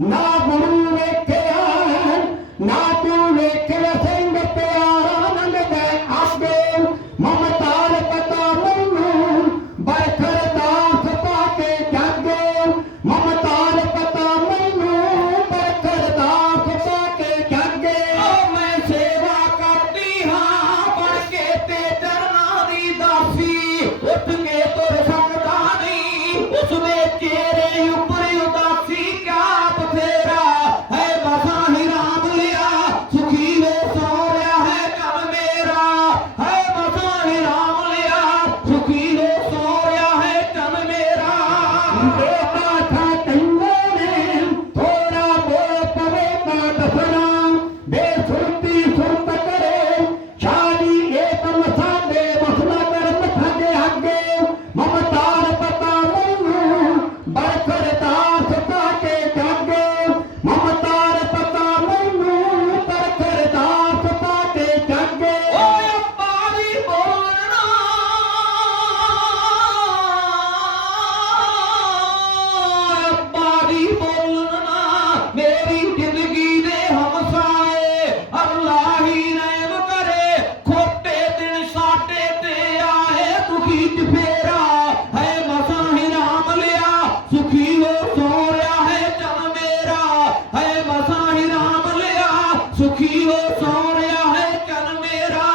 না Yeah. ਵਿੱਚ ਫੇਰਾ ਹੈ, ਮਸਾਂ ਹੀ ਰਾਮ ਲਿਆ। ਸੁਖੀ ਹੋ ਸੋ ਰਿਹਾ ਹੈ, ਚਲ ਮੇਰਾ ਹੈ, ਮਸਾਂ ਹੀ ਰਾਮ ਲਿਆ। ਸੁਖੀ ਹੋ ਸੋ ਰਿਹਾ ਹੈ, ਚਲ ਮੇਰਾ।